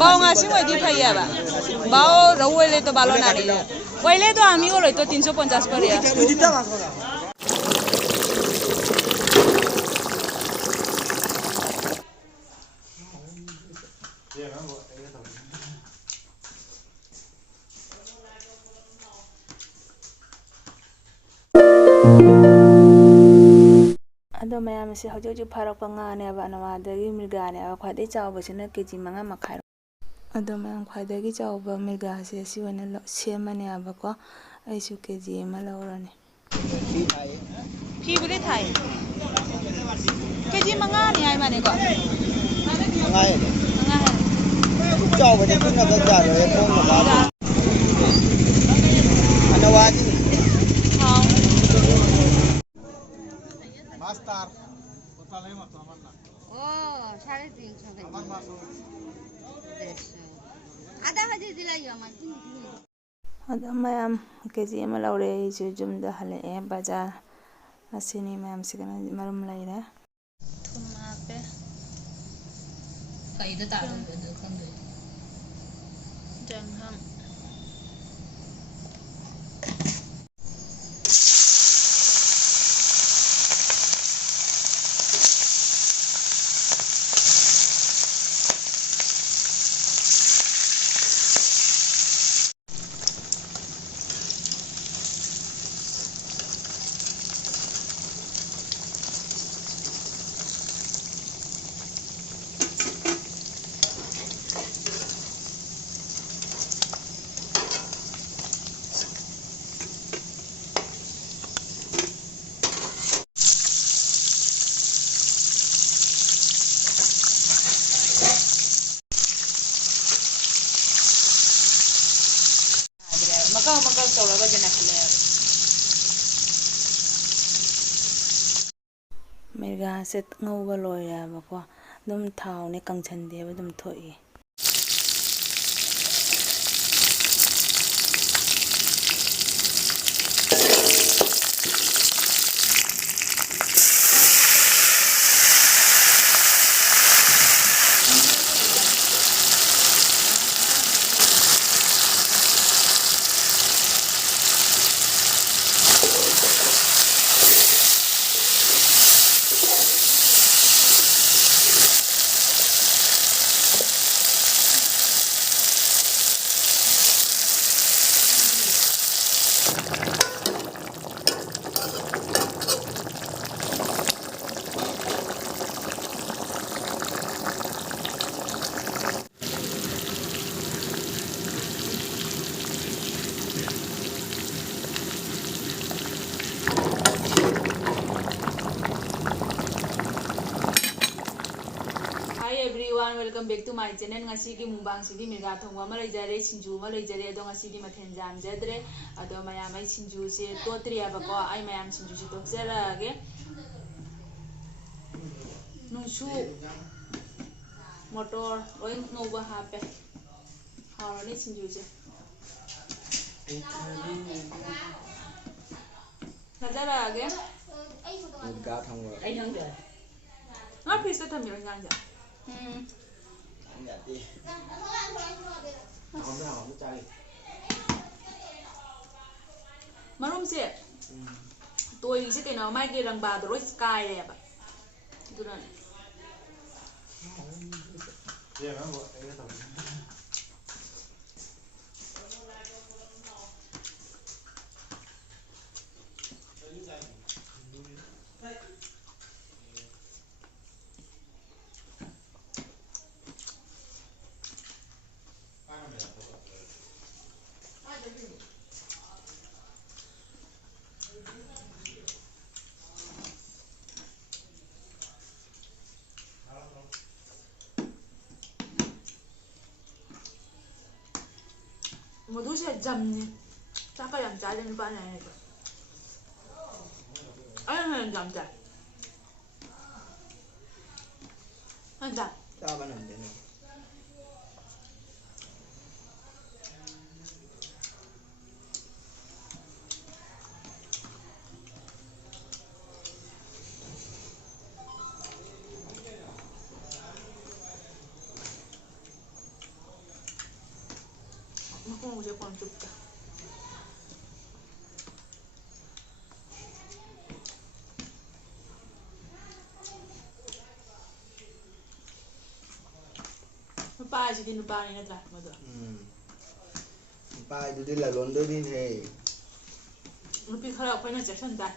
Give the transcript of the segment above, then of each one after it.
Bao nga sing wai di phai ba. Bao ro wai le to balo na re. Wai le to ami ko loi to 350 per ya. Ado mayam se hojok pharok panga ne ba Anuwa dagi Mirga ne ba khwadai chaw ba sina kg 5 makhai ado mayam khwadagi chaw ba Mirga se si wana sema ne ba ko ai su kg ma lawrani Phi bule thai. Kg manga ni ai mane ko. Manga he. Manga he. Chaw ba de kun na ga ro e kon na ba. Anuwa ji. Hao. Master. Total ma to amanna. Oh, 350 Aman maso. आधा बजे दिलाई हमारे ado mayam kg ma lawre su jumda hale e bajar asini mayam sigana marum laire Thum ape. कहीं तो तारों में तो कम है Jang ham. Makau tauraga jana kale. Mirga set ngauba loira ba ko dum thau ne kangchan de ba dum thoi Everyone, welcome back to my channel. Ngasi ki mubang sigi Mirga thongba ma leijare sinju ma leijare ado ngasi ki mathel jam jadre ado mayam ai sinju se totri aba ko ai mayam sinju se tokjara age nungsu motor oi ngoba hape harani sinju se najara age Mirga thongba. ai nang de na pisa thamira nganja Nhati. Không chơi. Marum se tôi sẽ cái nào mai kia răng bà rồi sky này bà tôi nói Madu siya jam ni. Saka yang jalan ni banyak ni. Ayah yang jam dah. Anda. Sao bạn làm thế này? Kung siya kung tup ka. Nupa siya din nupa ni natra mo do. Nupa itu dia lalon do din he. Nupi khala ko na Jackson da.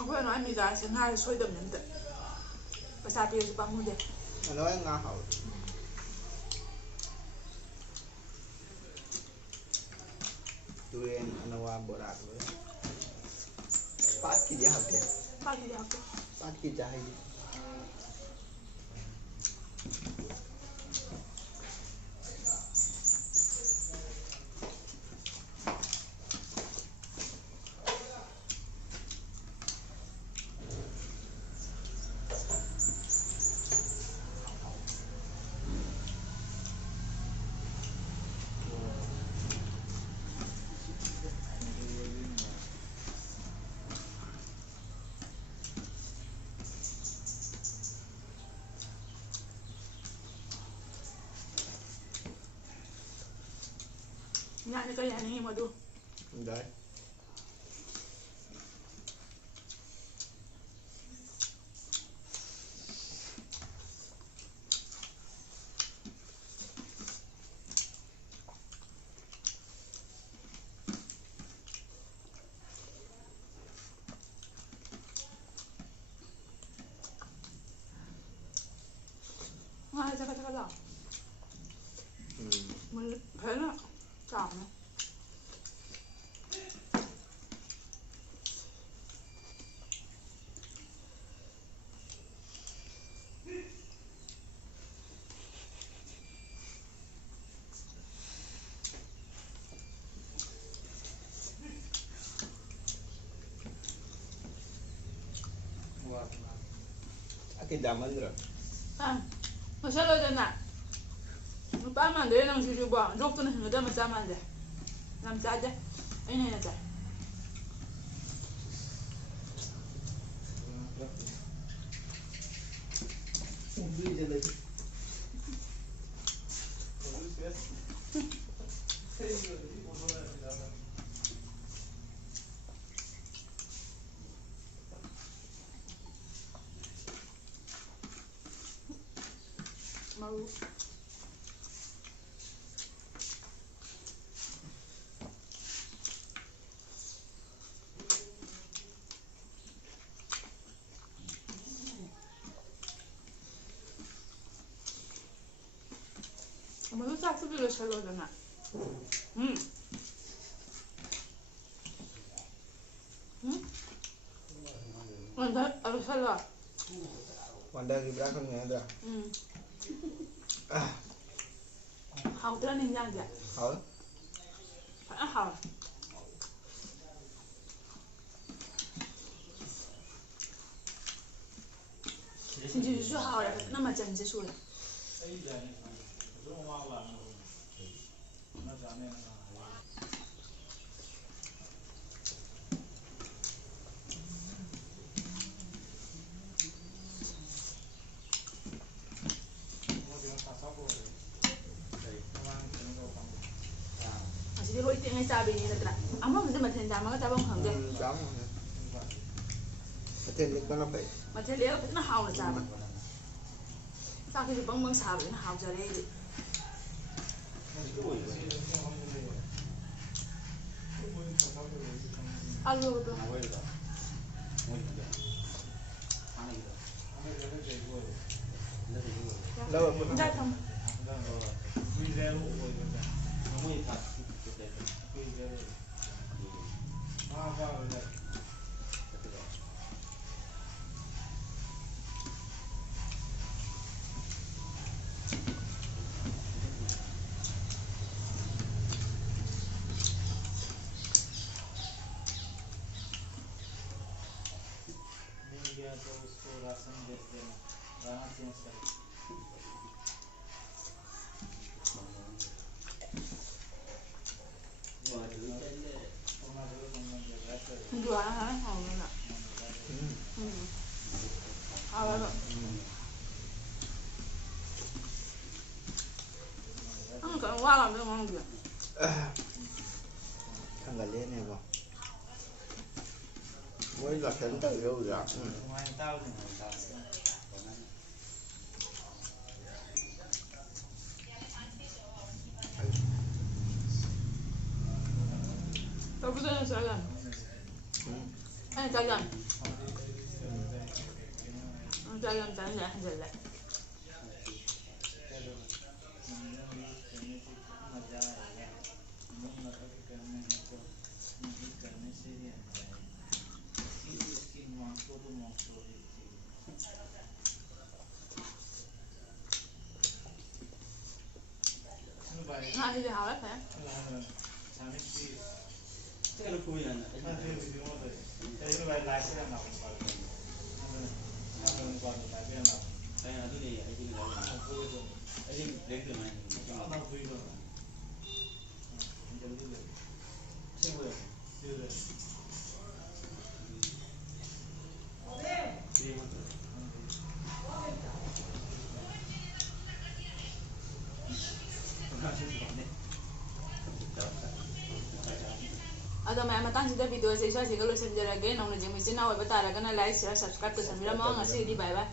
Aku nói mình gà sáng hai sôi đậm đến tận. Và sao tiêu bằng không được. Nói ngà hậu. Tụi em Anuwa berat với. Pat ki dia hak dia. Pat ki dia hak. Pat ki jahil. Nhà này cái này mà đu. Đấy. Ngoài ra cái lẩu. Mình thấy nó chảo này. Cái daman rồi. Mà sao lại thế này? Nó ba màn đấy nó chỉ bỏ, rốt tôi nó đâm mà ra màn đấy. Làm sao đấy? Anh này là gì? Malu. Malu tak sebelum selalu dengan. Anda harus salah. Wanda di belakang ya ada. Hào tên hình dạng gì? Hảo. Phải là hào. Xin chú chú hào là nó mà chân sẽ xuôi. Jadi lo itu yang saya beli ni tak? Amang mesti macam zaman kita bang hang deh. Zaman. Mathel ni kan apa? Mathel dia kita nak hau nak zaman. Tak kita bang sahabat nak hau jadi. Alu betul. lâu rồi Đây không? गया तो उसको ration दे देना, गाना change कर। Dua hả? Hầu luôn ạ. Hầu luôn. Còn qua làm được ngon kìa. thằng gà lên này vào mới là thèm tự đâu rồi Ngoài tao thì Tôi cứ thấy sao gần. Anh sao gần. Anh sao gần chẳng lẽ giờ lại. Hai thì hào lắm hả? Cái nó khui là cái bài lái xe nào cũng có. Nó còn lại bên nào. cái là cái gì ấy thì nó là cái gì đến từ này Nó vui rồi. xem rồi Chưa rồi. Ato may matang sida video sa isa siguro sa jarage nang najimi sinaw ba tara kana like share subscribe to sa mira mo nga si di bye bye.